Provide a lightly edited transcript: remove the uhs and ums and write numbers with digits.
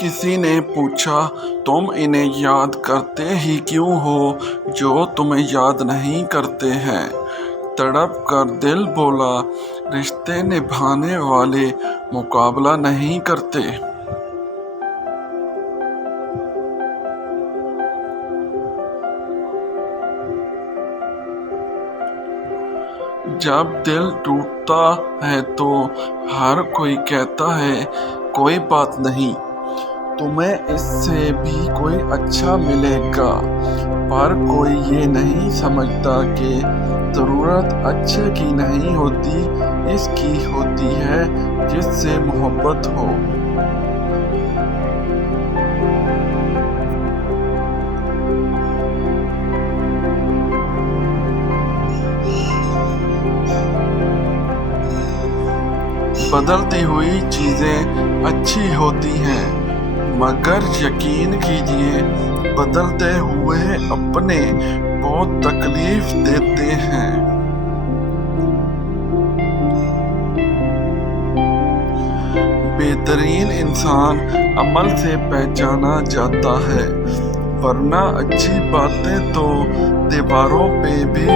کسی نے پوچھا تم انہیں یاد کرتے ہی کیوں ہو جو تمہیں یاد نہیں کرتے ہیں؟ تڑپ کر دل بولا رشتے نبھانے والے مقابلہ نہیں کرتے۔ جب دل ٹوٹتا ہے تو ہر کوئی کہتا ہے کوئی بات نہیں، تمہیں اس سے بھی کوئی اچھا ملے گا، پر کوئی یہ نہیں سمجھتا کہ ضرورت اچھے کی نہیں ہوتی، اس کی ہوتی ہے جس سے محبت ہو۔ بدلتی ہوئی چیزیں اچھی ہوتی ہیں، مگر یقین کیجیے بدلتے ہوئے اپنے بہت تکلیف دیتے ہیں۔ بہترین انسان عمل سے پہچانا جاتا ہے، ورنہ اچھی باتیں تو دیواروں پہ بھی